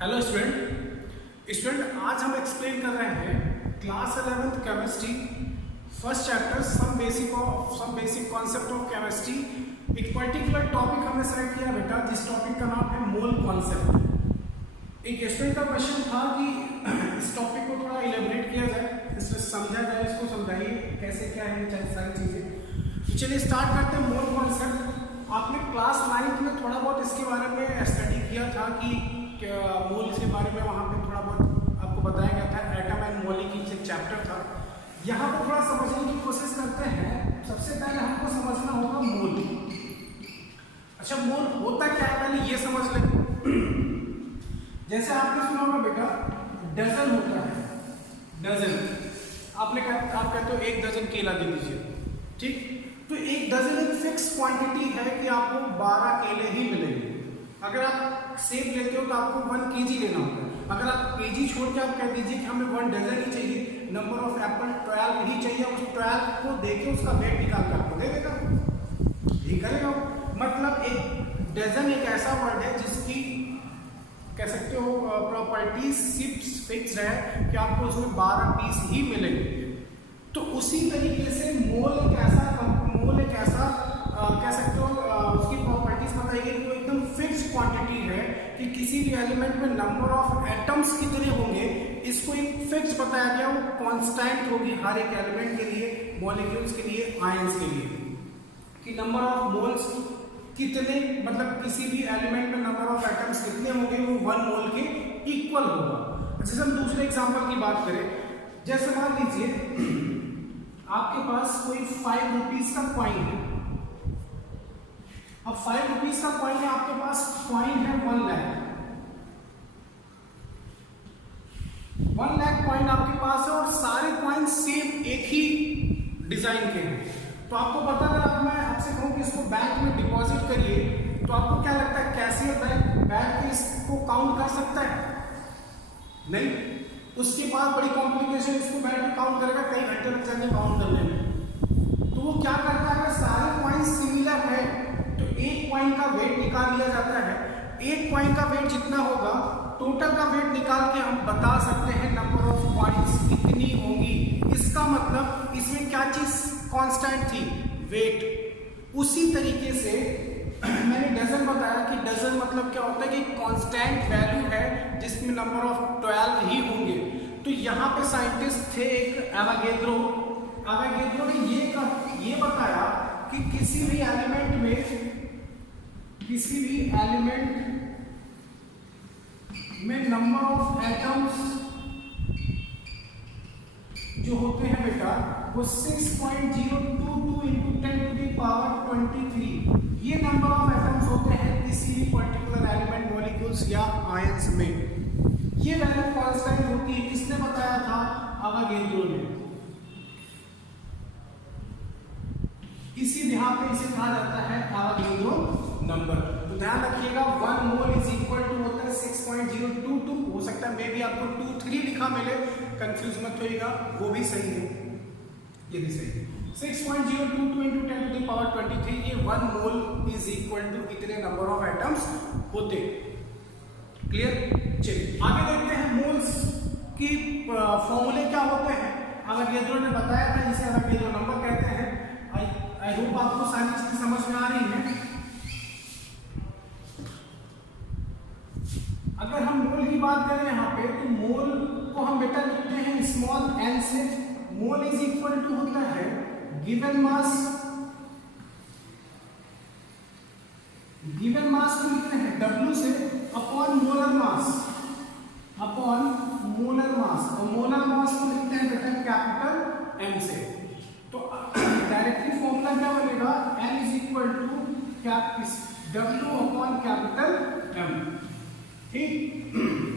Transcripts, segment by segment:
Hello student आज हम explain कर रहे हैं class 11th chemistry first chapter some basic concept of chemistry. एक पर्टिकुलर टॉपिक हमने सेलेक्ट किया बेटा, जिस टॉपिक का नाम है मोल कॉन्सेप्ट। एक स्टूडेंट का क्वेश्चन था कि इस टॉपिक को थोड़ा इलेबोरेट किया जाए, इसमें समझा जाए, इसको समझाइए कैसे क्या है सारी चीज़ें। तो चलिए स्टार्ट करते हैं मोल कॉन्सेप्ट। आपने क्लास 9th में थोड़ा बहुत इसके बारे में स्टडी किया था कि मोल के बारे में, वहाँ पे थोड़ा बहुत आपको बताया गया था। एटम एंड मॉलिक्यूल्स एक चैप्टर था। यहाँ पर थोड़ा समझने की कोशिश करते हैं। सबसे पहले हमको समझना होगा मोल। अच्छा, मोल होता क्या है पहले ये समझ लें। जैसे आपने सुना होगा बेटा डजन होता है, डजन। आप कहते हो 1 डजन केला दे दीजिए, ठीक। तो 1 डजन एक फिक्स क्वांटिटी है कि आपको 12 केले ही मिलेंगे। अगर आप सेब लेते हो तो आपको 1 kg लेना होता है। अगर आप केजी छोड़ के आप कह दीजिए कि हमें 1 डजन ही चाहिए, नंबर ऑफ एप्पल 12 ही चाहिए, उस 12 को देके उसका वेट निकाल कर आपको दे देगा, ठीक करेगा। मतलब एक डजन एक ऐसा वर्ड है जिसकी कह सकते हो प्रॉपर्टी फिक्स है कि आपको उसमें 12 पीस ही मिलेंगे। तो उसी तरीके से मोल एक ऐसा कह सकते हो उसकी प्रॉपर्टीज बताई गई वो एकदम फिक्स क्वांटिटी है कि किसी भी एलिमेंट में नंबर ऑफ एटम्स कितने होंगे इसको एक फिक्स बताया गया, वो कांस्टेंट होगी हर एक एलिमेंट के लिए, मॉलिक्यूल्स के लिए, आयंस के लिए, कि नंबर ऑफ मोल्स कितने, मतलब किसी भी एलिमेंट में नंबर ऑफ एटम्स कितने होंगे वो 1 मोल के इक्वल होगा। जैसे हम दूसरे एग्जांपल की बात करें, जैसे मान लीजिए आपके पास कोई 5 रुपीज का कॉइन है। अब 5 रुपीज का कॉइन है, आपके पास कॉइन है 1 लाख। 1 लाख कॉइन आपके पास है और सारे कॉइन सेम एक ही डिजाइन के हैं। तो आपको पता है, अगर मैं आपसे कहूं कि इसको बैंक में डिपॉजिट करिए तो आपको क्या लगता है कैशियर बैंक इसको काउंट कर सकता है? नहीं, उसके बाद बड़ी कॉम्प्लिकेशन, इसको बैंक में काउंट करेगा, कई घंटे लग जाएंगे काउंट करने में। तो वो क्या करता है, सारे कॉइन सिमिलर है तो एक कॉइन का वेट निकाल लिया जाता है। एक कॉइन का वेट जितना होगा टोटल का वेट निकाल के हम बता सकते हैं नंबर ऑफ कॉइन्स कितनी होंगी। इसका मतलब इसमें क्या चीज कांस्टेंट थी? वेट। उसी तरीके से मैंने डजन बताया कि डजन मतलब क्या होता है कि कांस्टेंट वैल्यू है जिसमें नंबर ऑफ 12 ही होंगे। तो यहाँ पे साइंटिस्ट थे एक एवागेद्रो ने ये बताया कि किसी भी एलिमेंट में नंबर ऑफ एटम्स जो होते हैं बेटा वो 6.022 into 10 to the power 23 ये नंबर ऑफ एटम्स होते हैं किसी भी पर्टिकुलर एलिमेंट, मॉलिक्यूल्स या आयंस में। ये वैल्यू कांस्टेंट होती है। किसने बताया था? एवागेद्रो ने। इसी ध्यान पे इसे कहा जाता है एवागेद्रो नंबर। तो ध्यान रखिएगा 1 मोल इज इक्वल टू होता है 6.022। हो सकता है मे भी आपको 23 लिखा मिले, कंफ्यूज मत होइएगा, वो भी सही है, ये भी सही है। 6.022 into 10 to the power 23 ये 1 मोल इज इक्वल टू इतने नंबर ऑफ एटम्स होते। क्लियर? चलिए आगे देखते हैं मोल्स की फॉर्मूले क्या होते हैं। एवागेद्रो ने बताया था, जिसे एवागेद्रो नंबर कहते हैं। आई होप आपको सारी चीजें समझ में आ रही हैं। अगर हम मोल की बात करें यहाँ पे तो मोल को हम बेटा लिखते हैं स्मॉल n से। मोल इज इक्वल टू होता है गिवन मास को लिखते हैं W से अपॉन मोलर मास, और मोलर मास को लिखते हैं बेटा कैपिटल M से। तो डायरेक्टली फॉर्मूला क्या बनेगा? N is equal to W upon capital M, ठीक।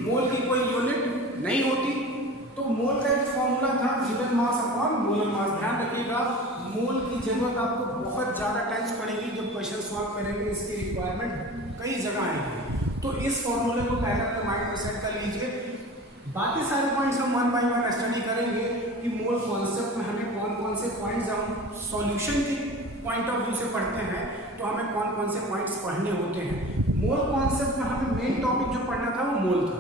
मोल की कोई यूनिट नहीं होती, तो मोल का एक फॉर्मूला था गिवन मास अपॉन मोलर मास। ध्यान रखिएगा मोल की जरूरत आपको बहुत ज्यादा टाइम्स पड़ेगी जब क्वेश्चन सॉल्व करेंगे, इसकी रिक्वायरमेंट कई जगह आएगी। तो इस फॉर्मूले को पहले अपने माइंड में सेट कर लीजिए। बाकी सारे पॉइंट्स हम 1 by 1 स्टडी करेंगे कि मोल कॉन्सेप्ट में हमें कौन कौन से पॉइंट्स हम सॉल्यूशन के पॉइंट ऑफ व्यू से पढ़ते हैं, तो हमें कौन कौन से पॉइंट्स पढ़ने होते हैं। मोल कॉन्सेप्ट में हमें मेन टॉपिक जो पढ़ना था वो मोल था।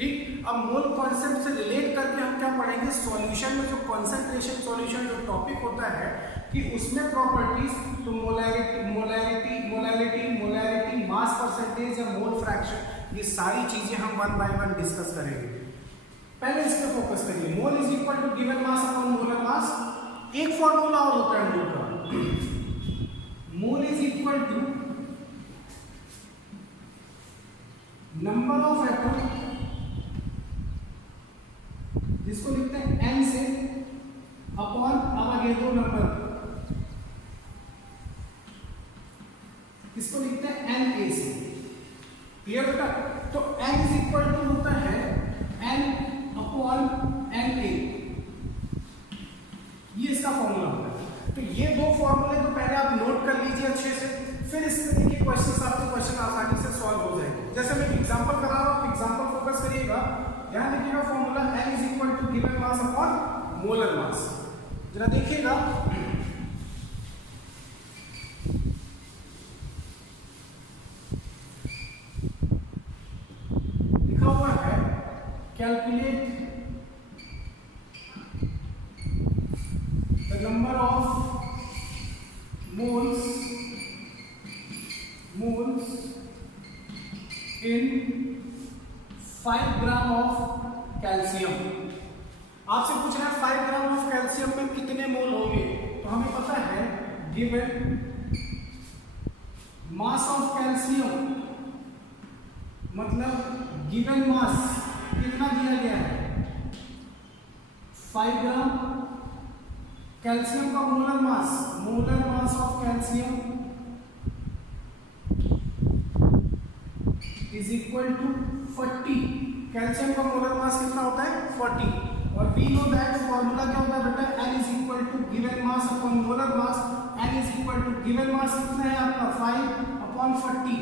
ठीक। अब मोल कॉन्सेप्ट से रिलेट करके हम क्या पढ़ेंगे, सॉल्यूशन में जो कॉन्सेंट्रेशन सॉल्यूशन जो टॉपिक होता है कि उसमें प्रॉपर्टीज, तो मोलैरिटी, मास परसेंटेज या मोल फ्रैक्शन, ये सारी चीजें हम वन बाय वन डिस्कस करेंगे। पहले इस पे फोकस करिए। Mole is equal to given mass upon molar mass. एक फॉर्मूला और होता है मोल का, mole is equal to number of atom, जिसको लिखते हैं n से, अपॉन अब आगे दो नंबर, इसको लिखते हैं na से। क्लियर बेटा? तो n इज इक्वल टू होता है n अपॉन na, ये इसका फॉर्मूला होता है। तो ये दो फॉर्मूले तो पहले आप नोट कर लीजिए अच्छे से, फिर इसमें देखिए क्वेश्चन, आपके क्वेश्चन आसानी से सॉल्व हो जाएंगे। जैसे मैं एग्जांपल करा रहा हूं, एग्जांपल फोकस करिएगा। ध्यान देखिएगा formula n is equal to given mass upon molar mass. जरा देखिएगा, लिखा हुआ है calculate the number of moles in 5 gram of calcium. आपसे पूछ रहा है 5 ग्राम ऑफ कैल्शियम में कितने मोल होंगे, तो हमें पता है गिवन मास ऑफ कैल्शियम मतलब गिवन मास कितना दिया गया है 5 ग्राम, कैल्शियम का molar mass of calcium is equal to 40। Calcium का मोलर मास कितना होता है 40, और वी नो दैट फॉर्मूला क्या होता है बेटा, n is equal to given mass upon molar mass. n is equal to given mass कितना है आपका 5 upon 40,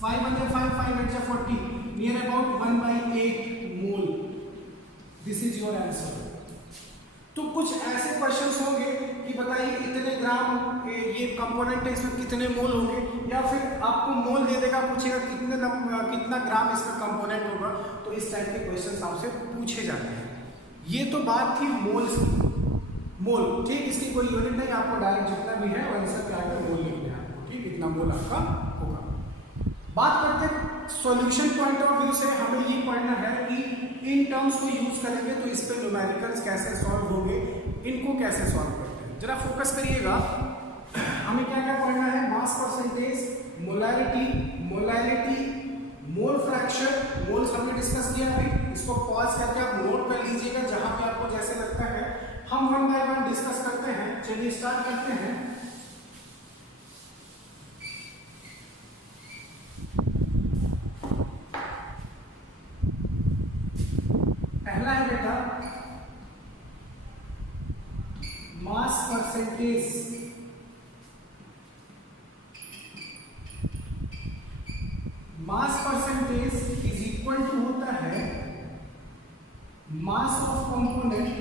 5 × 5 5 × 40, near about 1/8 mole. This is your answer. तो कुछ ऐसे क्वेश्चंस होंगे कि बताइए इतने ग्राम ये कंपोनेंट है, इसमें कितने मोल होंगे, या फिर आपको मोल दे देगा, पूछेगा कितना ग्राम इसका कंपोनेंट होगा। तो इस टाइप के क्वेश्चंस आपसे पूछे जाते हैं। ये तो बात थी मोल्स की, मोल, ठीक। इसकी कोई यूनिट नहीं, आपको डायरेक्ट जितना भी है आंसर क्या है मोल लिखना है आपको, ठीक। इतना मोल आपका होगा। बात करते हैं सॉल्यूशन पॉइंट ऑफ व्यू से, हमें ये पढ़ना है कि इन टर्म्स को यूज करेंगे तो इस पे न्यूमेरिकल्स कैसे सॉल्व होंगे, इनको कैसे सॉल्व करते हैं। जरा फोकस करिएगा, हमें क्या क्या पढ़ना है, mass percentage, molarity, mole fraction, moles हमने डिस्कस किया अभी। इसको पॉज करके आप नोट कर लीजिएगा जहां पे आपको जैसे लगता है। हम वन बाय वन डिस्कस करते हैं। चलिए स्टार्ट करते हैं। पहला है बेटा mass percentage. Mass percentage is equal to होता है mass of component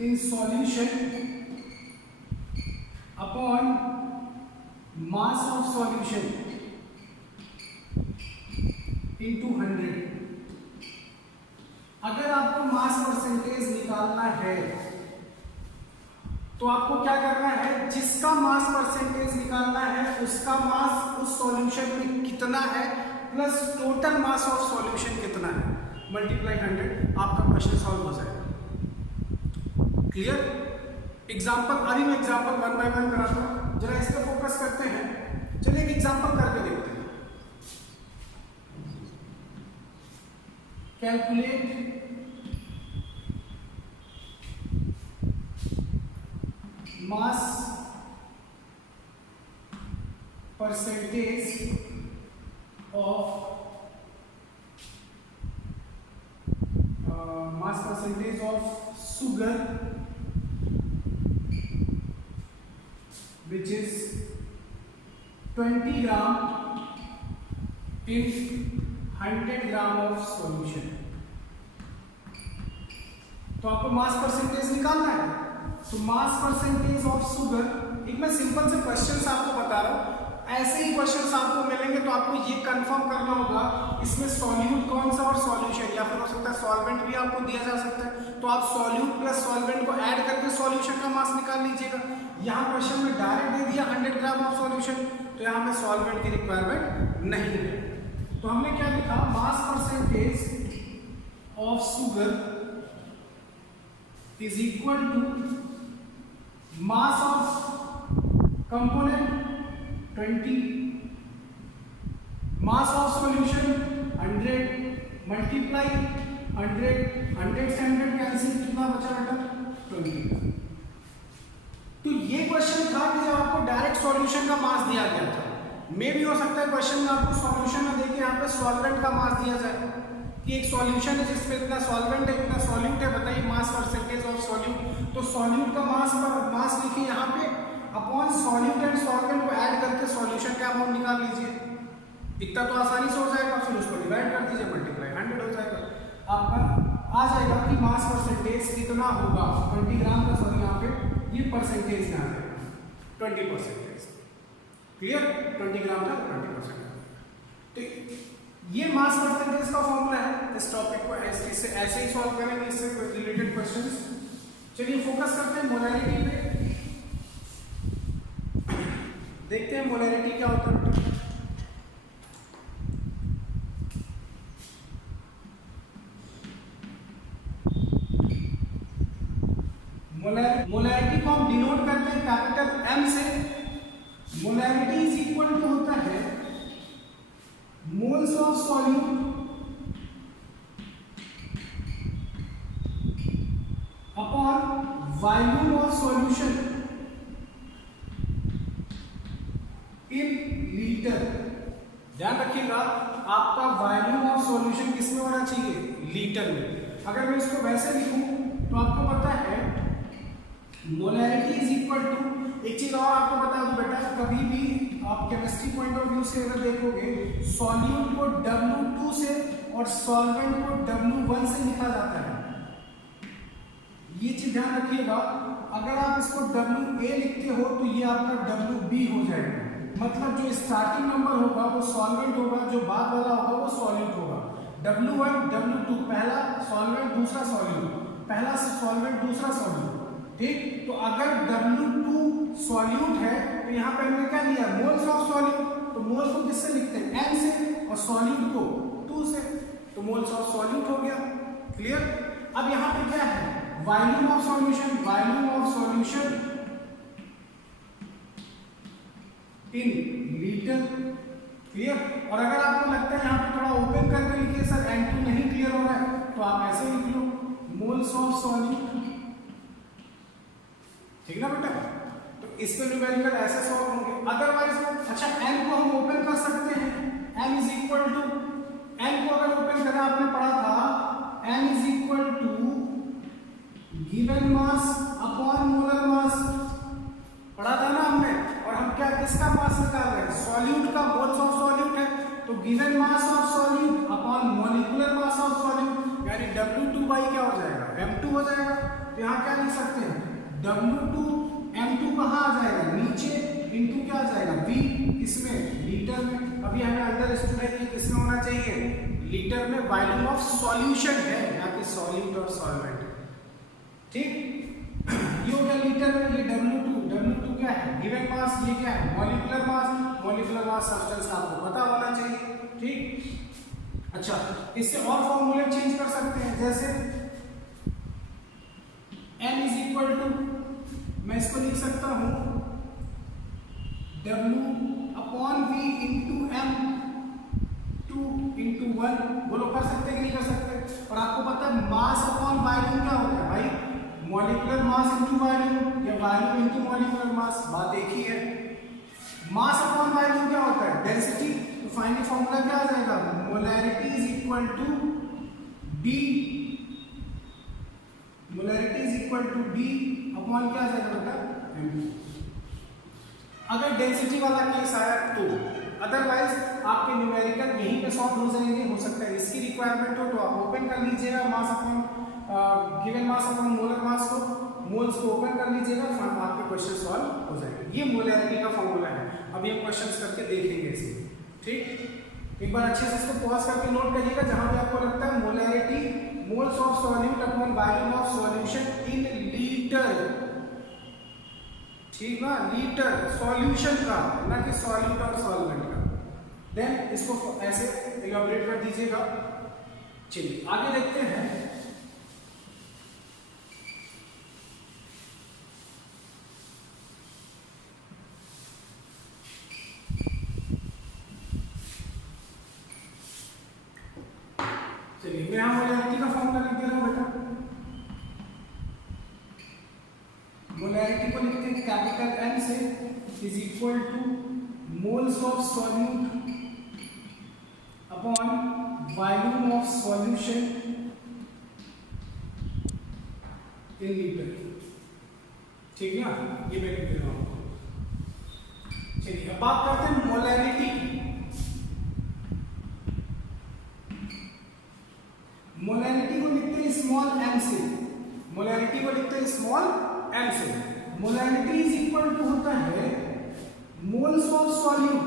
in solution upon mass of solution into 100। अगर आपको मास परसेंटेज निकालना है तो आपको क्या करना है, जिसका मास परसेंटेज निकालना है उसका मास उस सॉल्यूशन में कितना है plus total mass of solution कितना है, मल्टीप्लाई 100, आपका क्वेश्चन सॉल्व हो जाएगा। क्लियर? एग्जांपल, अभी मैं एग्जांपल वन बाय वन कराता हूं, जरा इस पर फोकस करते हैं। चलिए एक एग्जांपल करके देखते हैं। Calculate mass percentage of sugar which is 20 gram in 100 gram of solution। तो आपको मास परसेंटेज निकालना है, तो मास परसेंटेज ऑफ शुगर एक मैं सिंपल से क्वेश्चंस आपको बता रहा हूँ, ऐसे ही क्वेश्चंस आपको मिलेंगे तो आपको ये कंफर्म करना होगा इसमें सॉल्यूट कौन सा और सॉल्यूशन, या फिर हो सकता है सॉल्वेंट भी आपको दिया जा सकता है, तो आप सॉल्यूट प्लस सॉल्वेंट को ऐड करके सॉल्यूशन का मास निकाल लीजिएगा। यहाँ क्वेश्चन में डायरेक्ट दे दिया 100 ग्राम ऑफ सॉल्यूशन, तो यहाँ पे सॉल्वेंट की रिक्वायरमेंट नहीं है। तो हमने क्या लिखा, mass percentage of sugar is equal to mass of component 20, mass of solution 100 multiply 100 से 100 कैंसिल, कितना बचा बेटा 20। तो ये क्वेश्चन था कि जब आपको डायरेक्ट सॉल्यूशन का मास दिया गया था, मे भी हो सकता है क्वेश्चन में आपको सॉल्यूशन में देखिए यहाँ पे सॉल्वेंट का मास दिया जाए कि एक सॉल्यूशन है जिसमें इतना सॉल्वेंट है इतना सॉल्यूट है, बताइए मास परसेंटेज ऑफ सॉल्यूट, तो सॉल्यूट का मास लिखिए यहाँ पे अपॉन सॉल्यूट एंड सॉल्वेंट को ऐड करके सॉल्यूशन का अमाउंट निकाल लीजिए। इतना तो आसानी से हो जाएगा, फिर उसको डिवाइड कर दीजिए, मल्टीप्लाई 100 हो जाएगा, आपका आ जाएगा कि मास परसेंटेज कितना होगा 20 ग्राम का, सॉरी यहाँ पे ये परसेंटेज में आ जाएगा 20%। क्लियर, 20 ग्राम का 20%। तो ये मास परसेंटेज का फॉर्मूला है। इस टॉपिक को ऐसे ही सॉल्व करेंगे, इससे रिलेटेड क्वेश्चंस। चलिए फोकस करते हैं मोलैरिटी पे, देखते हैं मोलैरिटी क्या होता है। मोलैरिटी को हम डिनोट करते हैं कैपिटल एम से। मोलैरिटी इज इक्वल टू होता है moles of solute upon volume of solution in litre. ध्यान रखिएगा आपका वॉल्यूम ऑफ सॉल्यूशन किसमें होना चाहिए, लीटर में। अगर मैं इसको वैसे लिखूं तो आपको पता है मोलैरिटी इज इक्वल टू, एक चीज और आपको बता दूं बेटा, कभी भी आप केमिस्ट्री पॉइंट ऑफ व्यू से अगर देखोगे सॉल्यूट को W2 से और सॉल्वेंट को W1 से लिखा जाता है, ये चीज ध्यान रखिएगा। अगर आप इसको WA लिखते हो तो ये आपका WB हो जाएगा, मतलब जो स्टार्टिंग नंबर होगा वो सॉल्वेंट होगा, जो बाद वाला होगा वो सॉल्यूट होगा। W1 W2 पहला सॉल्वेंट दूसरा सॉल्यूट, पहला सॉल्वेंट दूसरा सॉल्यूट, ठीक। तो अगर W2 सॉल्यूट है तो यहाँ पे हमने क्या लिया, मोल्स ऑफ सॉल्यूट, तो मोल्स को किससे लिखते हैं, N से, और सॉल्यूट को 2 से, तो मोल्स ऑफ सॉल्यूट हो गया। क्लियर। अब यहाँ पे क्या है, volume of solution, volume of solution in litre. Clear. और अगर आपको लगता है यहाँ पे थोड़ा ओपन करके लिखिए सर N2 नहीं क्लियर हो रहा है, तो आप ऐसे लिख लो मोल्स ऑफ सॉल्यूट, ठीक ना बेटा। तो इसके न्यूमेरिकल ऐसे सॉल्व होंगे। अदरवाइज अच्छा n को हम ओपन कर सकते हैं, n is equal to, n को अगर ओपन करें आपने पढ़ा था n is equal to given mass upon molar mass, पढ़ा था ना हमने। और हम क्या किसका मास निकाल रहे हैं, सॉल्यूट का, मोल्स ऑफ सॉल्यूट है, तो given mass of solute upon molecular mass of solute, यानी W2 बाई क्या हो जाएगा, M2 हो जाएगा। तो यहाँ क्या लिख सकते हैं, W2 M2 कहाँ आ जाएगा, नीचे, इनटू क्या आ जाएगा V, इसमें लीटर में। अभी हमें अंडरस्टूड है कि किसमें होना चाहिए, लीटर में। वॉल्यूम ऑफ सॉल्यूशन है, यहाँ पे सॉल्यूट और सॉल्वेंट, ठीक। ये हो गया लीटर में, ये W2 क्या है, गिवन मास, ये क्या है molecular mass, molecular mass substance का आपको पता होना चाहिए, ठीक। अच्छा, इससे और फॉर्मूले चेंज कर सकते हैं, जैसे n इज इक्वल टू, मैं इसको लिख सकता हूं W upon V into M 2 into 1, बोलो कर सकते कि नहीं कर सकते। और आपको पता है मास अपॉन वॉल्यूम क्या होता है भाई, मॉलिक्यूलर मास इंटू वॉल्यूम या वॉल्यूम इंटू मॉलिक्यूलर मास, बात एक ही है। मास अपॉन वॉल्यूम क्या होता है, डेंसिटी। तो फाइनल फॉर्मूला क्या आ जाएगा, molarity is equal to D, molarity is equal to D upon क्या आ जाएगा बेटा, M2, अगर डेंसिटी वाला केस आया तो। अदरवाइज आपके न्यूमेरिकल यहीं पे सॉल्व हो जाएंगे। हो सकता है इसकी रिक्वायरमेंट हो तो आप ओपन कर लीजिएगा mass upon given mass upon molar मास को। मोल्स को ओपन कर लीजिएगा, आपके क्वेश्चन सॉल्व हो जाएंगे। ये मोलैरिटी का फॉर्मूला है। अभी हम क्वेश्चंस करके देखेंगे इसे, ठीक। एक बार अच्छे से इसको पॉज करके नोट करिएगा, जहां भी आपको लगता है molarity moles of solute upon volume of solution in litre, ठीक ना, लीटर सॉल्यूशन का, ना कि सॉल्यूट और सॉल्वेंट का। देन इसको ऐसे इलैबोरेट कर दीजिएगा। चलिए आगे देखते हैं। चलिए मैं यहां मोलैरिटी का फॉर्मूला लिख दे रहा हूं बेटा। मोलैरिटी को लिखते हैं कैपिटल एम से, is equal two moles of solute upon volume of solution in litre, ठीक ना, ये मैं लिख दे रहा हूं। चलिए अब बात करते हैं मोलैरिटी की। मोलैरिटी को लिखते हैं स्मॉल एम से, मोलैरिटी को लिखते हैं स्मॉल एम से। मोलैरिटी इज इक्वल टू होता है मोल्स ऑफ सॉल्यूट,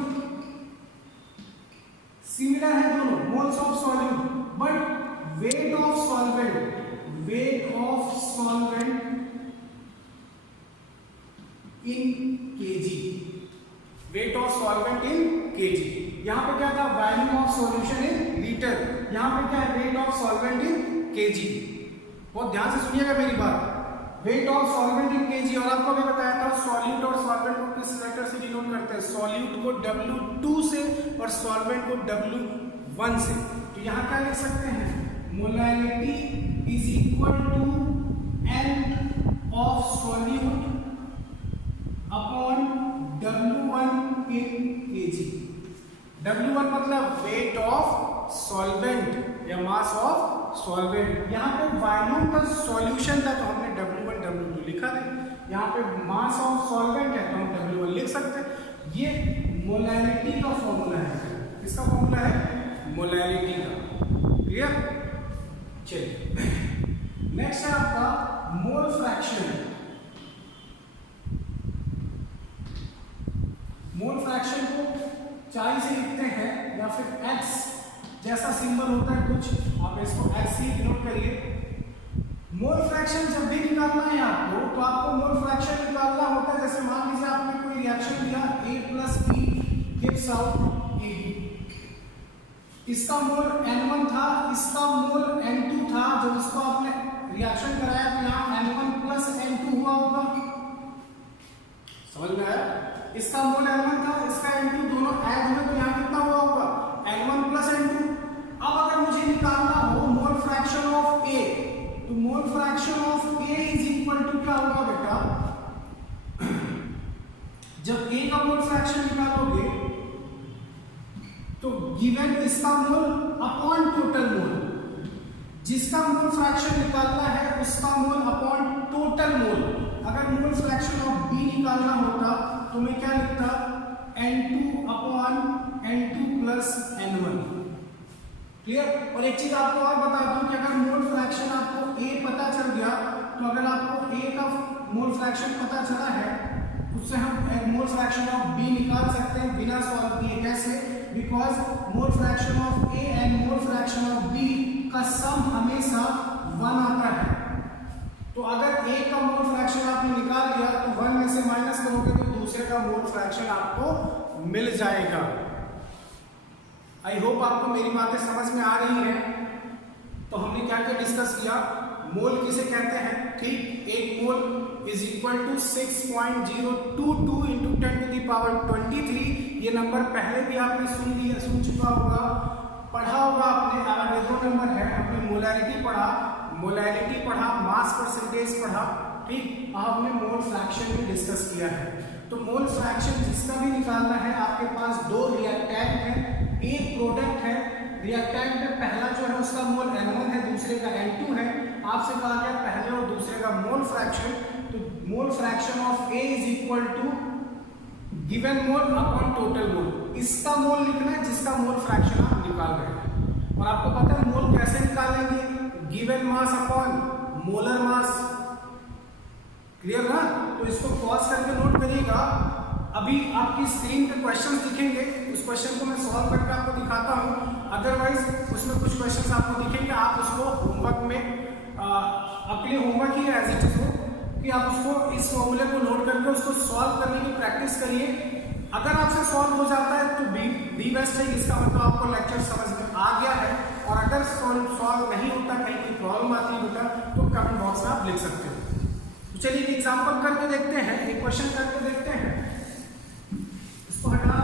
सिमिलर है दोनों, moles of solute, but weight of solvent, weight of solvent in KG, weight of solvent in KG. यहां पे क्या था, volume of solution in litre, यहां पे क्या है, weight of solvent in KG. बहुत ध्यान से सुनिएगा मेरी बात, weight of solvent in KG. और आपको भी बताया था सॉल्यूट और सॉल्वेंट को किस लेटर से डिनोट करते हैं, सॉल्यूट को W2 से और सॉल्वेंट को W1 से। तो यहां क्या लिख सकते हैं, molarity is equal to N of solute upon W1 in KG. W1 मतलब वेट ऑफ सॉल्वेंट या मास ऑफ सॉल्वेंट। यहाँ पे वॉल्यूम का सॉल्यूशन था तो हमने W1 W2 लिखा था, यहाँ पे मास ऑफ सॉल्वेंट है तो हम W1 लिख सकते हैं। ये मोलैरिटी का फॉर्मूला है। किसका फॉर्मूला है, मोलैरिटी का। क्लियर। चलिए नेक्स्ट है आपका मोल फ्रैक्शन। मोल फ्रैक्शन को चाय से लिखते हैं या फिर एक्स जैसा सिंबल होता है कुछ, आप इसको एक्स ही डिनोट करिए। मोल फ्रैक्शन जब भी निकालना है आपको, तो आपको मोल फ्रैक्शन निकालना होता है, जैसे मान लीजिए आपने कोई रिएक्शन दिया A + B gives out AB, इसका मोल N1 था, इसका मोल N2 था, जब इसको आपने रिएक्शन कराया तो यहाँ N1 + N2 हुआ होगा, समझ में आया। इसका मोल N1 था, इसका N2, दोनों ऐड हुए तो यहाँ कितना हुआ होगा, N1 + N2। अब अगर मुझे निकालना हो मोल फ्रैक्शन ऑफ A, तो mole fraction of A is equal to क्या होगा बेटा, जब A का मोल फ्रैक्शन निकालोगे तो गिवन इसका मोल अपॉन टोटल मोल, जिसका मोल फ्रैक्शन निकालना है उसका मोल अपॉन टोटल मोल। अगर मोल फ्रैक्शन ऑफ B निकालना होता तो मैं क्या लिखता, N2 upon N2 + N1। Clear. और एक चीज आपको और बता दूं कि अगर मोल फ्रैक्शन आपको A पता चल गया, तो अगर आपको A का मोल फ्रैक्शन पता चला है, उससे हम मोल फ्रैक्शन ऑफ B निकाल सकते हैं बिना सॉल्व किए। कैसे, because mole fraction of A and mole fraction of B का सम हमेशा 1 आता है। तो अगर A का मोल फ्रैक्शन आपने निकाल लिया तो 1 में से माइनस करोगे तो दूसरे का मोल फ्रैक्शन आपको मिल जाएगा। आई होप आपको मेरी बातें समझ में आ रही है। तो हमने क्या क्या डिस्कस किया, मोल किसे कहते हैं, ठीक। एक मोल इज इक्वल टू 6.022 × 10⁻23। ये नंबर पहले भी आपने सुन चुका होगा, पढ़ा होगा आपने। एवोगाड्रो नंबर है, आपने मोलैरिटी पढ़ा, मास परसेंटेज पढ़ा, ठीक। अब हमने मोल फ्रैक्शन भी डिस्कस किया है। तो मोल फ्रैक्शन जिसका भी निकालना है, आपके पास दो रिएक्टेंट है, एक प्रोडक्ट है। रिएक्टेंट में पहला जो है उसका मोल N1 है, दूसरे का N2 है। आपसे कहा गया पहले और दूसरे का मोल फ्रैक्शन, तो mole fraction of A is equal to given mole upon total mole. इसका मोल लिखना है जिसका मोल फ्रैक्शन आप निकाल रहे हैं। और आपको पता है मोल कैसे निकालेंगे, गिवन मास अपॉन मोलर मास। क्लियर ना? तो इसको पॉज करके नोट करिएगा। अभी आपकी स्क्रीन पे क्वेश्चंस दिखेंगे, उस क्वेश्चन को मैं सॉल्व करके आपको दिखाता हूँ। अदरवाइज उसमें कुछ क्वेश्चंस आपको दिखेंगे, आप उसको होमवर्क में आपके लिए होमवर्क ही एज इट इज हो कि आप उसको इस फॉर्मूले को नोट करके उसको सॉल्व करने की प्रैक्टिस करिए। अगर आपसे सॉल्व हो जाता है तो बी बेस्ट है, इसका मतलब आपको लेक्चर समझ में आ गया है। और अगर सॉल्व नहीं होता, कहीं की प्रॉब्लम आती है बेटा, तो कमेंट बॉक्स में आप लिख सकते हो। तो चलिए एक एग्जाम्पल करके देखते हैं, एक क्वेश्चन करके देखते हैं। इसको हटा,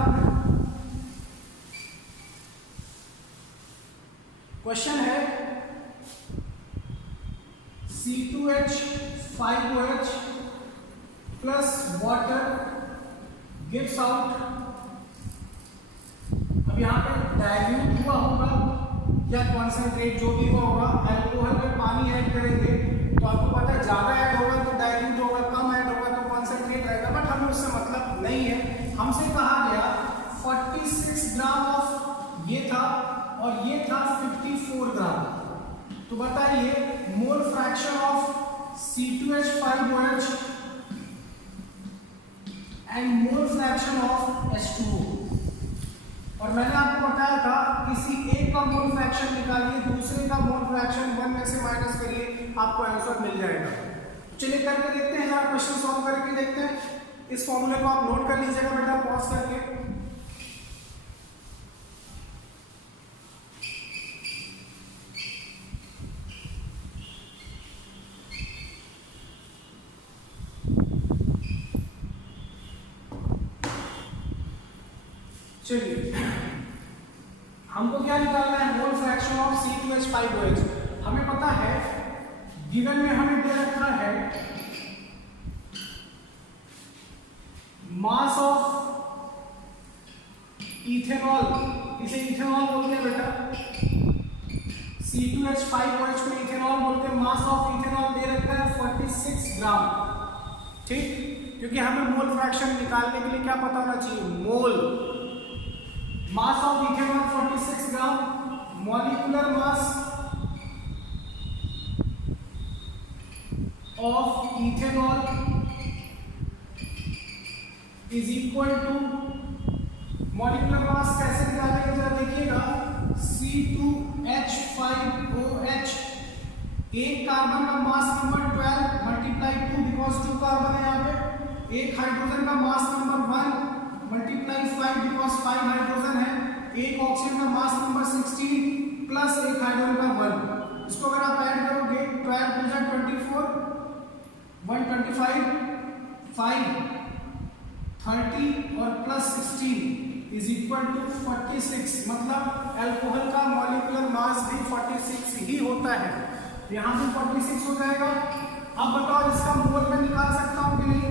क्वेश्चन है C2H5OH plus water gives out. अब यहाँ पे डाइल्यूट हुआ होगा या कॉन्सेंट्रेट जो भी हुआ होगा, अल्कोहल में पानी ऐड करेंगे तो आपको पता है ज्यादा ऐड होगा तो डाइल्यूट होगा, कम ऐड होगा तो कॉन्सेंट्रेट रहेगा। बट हमें उससे मतलब नहीं है, हमसे कहा गया 46 ग्राम ऑफ ये था और ये था 54 ग्राम। तो बताइए मोल fraction of C2H5OH and mole fraction of H2O। और मैंने आपको बताया था किसी एक का मोल फ्रैक्शन निकालिए, दूसरे का मोल फ्रैक्शन 1 में से माइनस करिए, आपको आंसर मिल जाएगा। चलिए करके देखते हैं, जरा क्वेश्चन सॉल्व करके देखते हैं। इस फॉर्मूले को आप नोट कर लीजिएगा बेटा पॉज करके। चलिए हमको क्या निकालना है, मोल फ्रैक्शन ऑफ C2H5OH। हमें पता है गिवन में हमें दे रखा है मास ऑफ इथेनॉल, इसे इथेनॉल बोलते हैं बेटा, C2H5OH को इथेनॉल बोलते हैं। मास ऑफ इथेनॉल दे रखा है 46 ग्राम, ठीक? क्योंकि हमें मोल फ्रैक्शन निकालने के लिए क्या पता होना चाहिए, mole. Mass of ethanol 46 gram, molecular mass of ethanol is equal to, molecular mass कैसे निकालेंगे जरा देखिएगा, C2H5OH, एक कार्बन का mass number 12 multiply 2 because 2 carbon है यहाँ पे, एक हाइड्रोजन का mass number 1 multiply 5 because 5 hydrogen है, एक ऑक्सीजन का मास नंबर 16 प्लस एक हाइड्रोजन का 1। इसको अगर आप ऐड करोगे 12 2 जा 24, 125, 5 30 और प्लस 16 इज इक्वल टू 46। मतलब अल्कोहल का मॉलिक्यूलर मास भी 46 ही होता है, यहाँ भी 46 हो जाएगा। अब बताओ इसका मोल में निकाल सकता हूँ कि नहीं,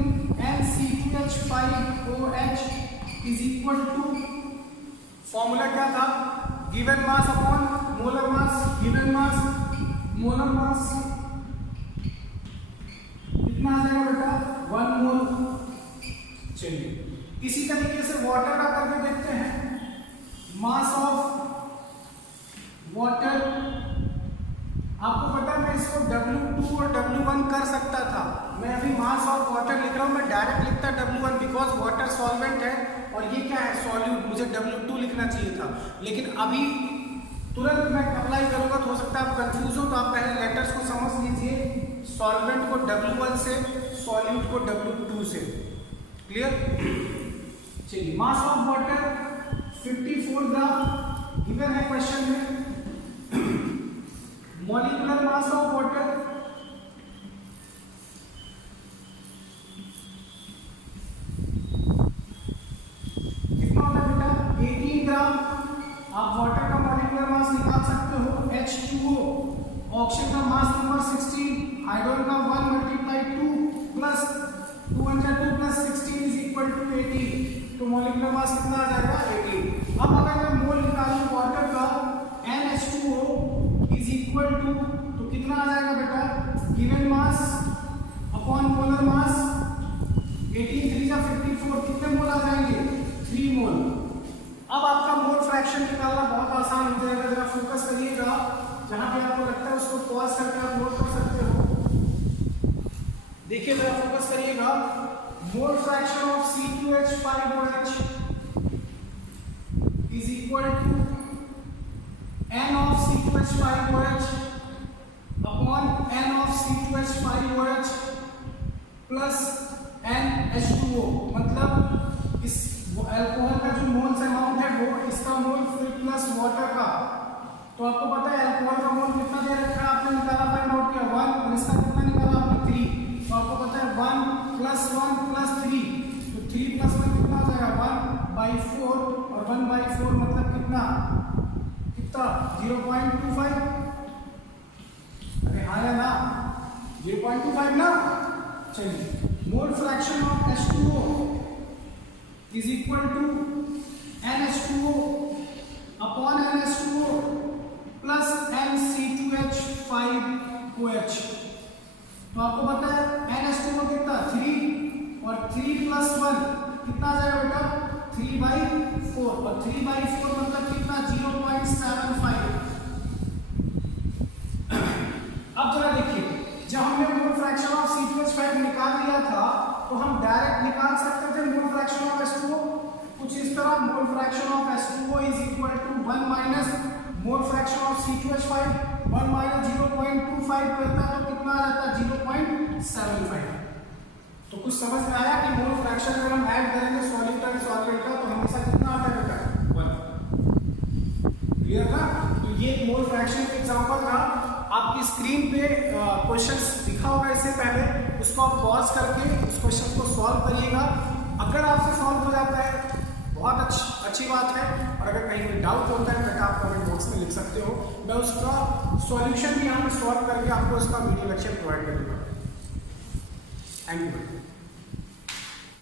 NC2H5OH is equal to, formula क्या था, गिवन मास अपॉन मोलर मास, गिवन मास मोलर मास कितना आ जाएगा बेटा, 1 मोल। चलिए इसी तरीके से वाटर का करके देखते हैं। मास ऑफ वाटर, आपको पता है मैं इसको W2 और W1 कर सकता था, मैं अभी मास ऑफ वाटर लिख रहा हूँ, मैं डायरेक्ट लिखता W1 बिकॉज वाटर सॉल्वेंट है और ये क्या है, सॉल्यूट, मुझे W2 लिखना चाहिए था। लेकिन अभी तुरंत मैं अप्लाई करूंगा तो हो सकता है आप कंफ्यूज हो, तो आप पहले लेटर्स को समझ लीजिए, सॉल्वेंट को W1 से, सॉल्यूट को W2 से। क्लियर? चलिए mass of water 54 gram given है क्वेश्चन में। मॉलिक्यूलर मास ऑफ वाटर कितना होता है बेटा, 18 ग्राम। आप वाटर का मॉलिक्यूलर मास निकाल सकते हो, H2O, ऑक्सीजन का मास नंबर 16, हाइड्रोजन का 1 multiply 2 plus 2 plus 16 is equal to 18। तो मॉलिक्यूलर मास कितना आ जाएगा, 18। अब अगर मैं मोल निकालूं वाटर का, NH2O इज इक्वल टू, तो कितना आ जाएगा बेटा, गिवन मास अपॉन मोलर मास, 18 3 जा 54, कितने मोल आ जाएंगे, 3 मोल। अब आपका मोल फ्रैक्शन निकालना बहुत आसान हो जाएगा, जरा फोकस करिएगा, जहां पे आपको लगता है उसको पॉज करके आप नोट कर सकते हो। देखिए जरा फोकस करिएगा, mole fraction of C2H5OH is equal to N of C2H5OH upon N of C2H5OH plus NH2O। मतलब इस अल्कोहल का जो मोल्स अमाउंट है वो इसका मोल फिर प्लस वाटर का, तो आपको पता है अल्कोहल का मोल कितना दे रखा है, आपने निकाला, फाइंड आउट किया 1 और इसका कितना निकाला आपने 3, तो आपको पता है 1 प्लस 3, तो 3 प्लस 1 कितना हो जाएगा 1/4 और 1/4 मतलब कितना 0.25। अरे हाँ या ना 0.25 ना। चलिए mole fraction of H2O is equal to NH2O upon NH2O plus NC2H5OH। तो आपको पता है NH2O कितना 3 और 3 प्लस 1 कितना आ जाएगा बेटा 3/4 और 3/4 मतलब कितना 0.75। अब जरा देखिए, जब हमने मोल फ्रैक्शन ऑफ C2H5 निकाल लिया था तो हम डायरेक्ट निकाल सकते थे मोल फ्रैक्शन ऑफ H2O कुछ इस तरह, mole fraction of H2O is equal to 1 minus mole fraction of C2H5, 1 minus 0.25 करता तो कितना आ जाता 0.75। तो कुछ समझ में आया कि मोल फ्रैक्शन अगर हम ऐड करेंगे सॉल्यूट और सॉल्वेंट का तो हमेशा कितना आता है बेटा 1। क्लियर था? तो ये मोल फ्रैक्शन का एग्जांपल था। आपकी स्क्रीन पे क्वेश्चंस दिखा होगा इससे पहले, उसको आप पॉज करके उस क्वेश्चन को सॉल्व करिएगा। अगर आपसे सॉल्व हो जाता है बहुत अच्छी बात है, और अगर कहीं कोई डाउट होता है तो आप कमेंट बॉक्स में लिख सकते हो, मैं उसका सॉल्यूशन भी यहाँ पे सॉल्व करके आपको उसका वीडियो लेक्चर प्रोवाइड करूँगा। Thank you.